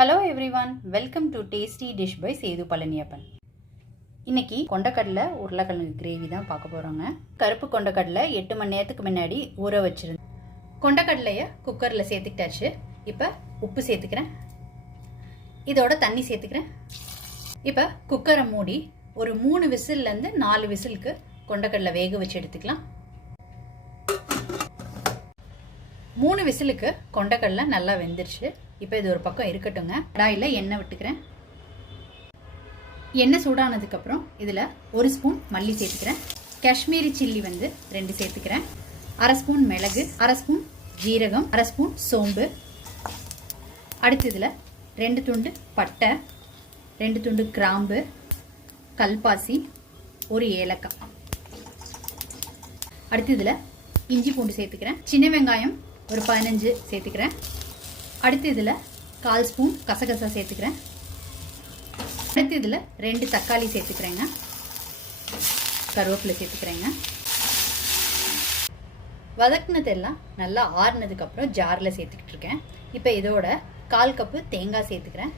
Hello everyone, welcome to Tasty Dish by Sethu Palaniappan. இன்னைக்கு கொண்டக்கடலை உருளைக்கிழங்கு கிரேவி தான் பார்க்க போறோங்க. கருப்பு கொண்டக்கடலை 8 மணி நேரத்துக்கு முன்னாடி ஊற வச்சிருந்தேன். கொண்டக்கடலையை குக்கர்ல சேர்த்துக்கிட்டாச்சு. இப்போ உப்பு சேர்த்துக்கிறேன். இதோட தண்ணி சேர்த்துக்கிறேன். இப்போ குக்கரை மூடி ஒரு 3 விசில்ல இருந்து 4 விசிலுக்கு கொண்டக்கடலை வேக வச்சு எடுத்துக்கலாம். 3 விசிலுக்கு கொண்டக்கடலை நல்லா வெந்துருச்சு. இப்போ இது ஒரு பக்கம் இருக்கட்டுங்க. கடாயில் எண்ணெய் விட்டுக்கிறேன். எண்ணெய் சூடானதுக்கப்புறம் இதில் 1 ஸ்பூன் மல்லி சேர்த்துக்கிறேன். காஷ்மீரி சில்லி 2 சேர்த்துக்கிறேன். 1/2 ஸ்பூன் மிளகு, 1/2 ஸ்பூன் ஜீரகம், 1/2 ஸ்பூன் சோம்பு. அடுத்து இதில் 2 துண்டு பட்டை, 2 துண்டு கிராம்பு, கல்பாசி, 1 ஏலக்காய். அடுத்து இதில் இஞ்சி பூண்டு சேர்த்துக்கிறேன். சின்ன வெங்காயம் ஒரு 15 சேர்த்துக்கிறேன். அடுத்து இதில் 1/4 ஸ்பூன் கசகசா சேர்த்துக்கிறேன். அடுத்து இதில் 2 தக்காளி சேர்த்துக்கிறேங்க. கருவேப்பிலை சேர்த்துக்கிறேங்க. வதக்குனதெல்லாம் நல்லா ஆறுனதுக்கப்புறம் ஜாரில் சேர்த்துக்கிட்டு இருக்கேன். இப்போ இதோட 1/4 கப்பு தேங்காய் சேர்த்துக்கிறேன்.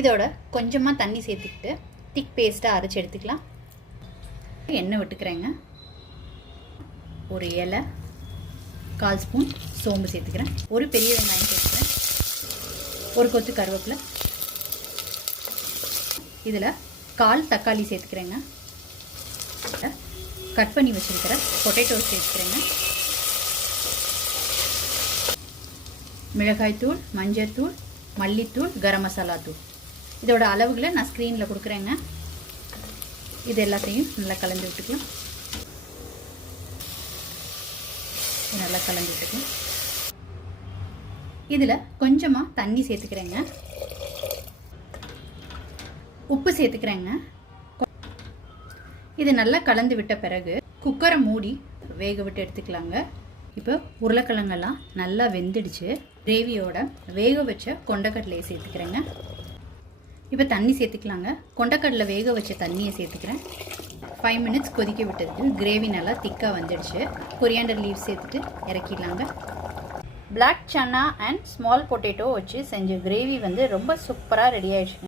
இதோட கொஞ்சமாக தண்ணி சேர்த்துக்கிட்டு திக் பேஸ்ட்டாக அரைச்சி எடுத்துக்கலாம். எண்ணெய் விட்டுக்கிறேங்க. ஒரு இலை, 1/4 ஸ்பூன் சோம்பு சேர்த்துக்கிறேன். ஒரு பெரிய வெங்காயம் சேர்த்துக்கிறேன். ஒரு கொத்து கருவேப்பிலை. இதில் 1/4 தக்காளி சேர்த்துக்கிறேங்க. கட் பண்ணி வச்சுருக்கிற பொட்டேட்டோ சேர்த்துக்கிறேங்க. மிளகாய்த்தூள், மஞ்சள்தூள், மல்லித்தூள், கரம் மசாலா தூள். இதோட அளவுகளை நான் ஸ்க்ரீனில் கொடுக்குறேங்க. இது எல்லாத்தையும் நல்லா கலந்து விட்டுக்கலாம். நல்லா கலந்து விட்டுக்கலாம். இதில் கொஞ்சமாக தண்ணி சேர்த்துக்கிறேங்க. உப்பு சேர்த்துக்கிறேங்க. இது நல்லா கலந்து விட்ட பிறகு குக்கரை மூடி வேக விட்டு எடுத்துக்கலாங்க. இப்போ உருளைக்கிழங்கெல்லாம் நல்லா வெந்துடுச்சு. கிரேவியோட வேக வச்ச கொண்டக்கடலையை சேர்த்துக்கிறேங்க. இப்போ தண்ணி சேர்த்துக்கலாங்க. கொண்டக்கடலை வேக வச்ச தண்ணியை சேர்த்துக்கிறேன். 5 மினிட்ஸ் கொதிக்க விட்டதுக்கு கிரேவி நல்லா திக்காக வந்துடுச்சு. கொரியாண்டர் லீவ்ஸ் சேர்த்துட்டு இறக்கிடலாங்க. Black chana and small potato வச்சு செஞ்ச கிரேவி ரொம்ப சூப்பராக ரெடி ஆயிடுச்சுங்க.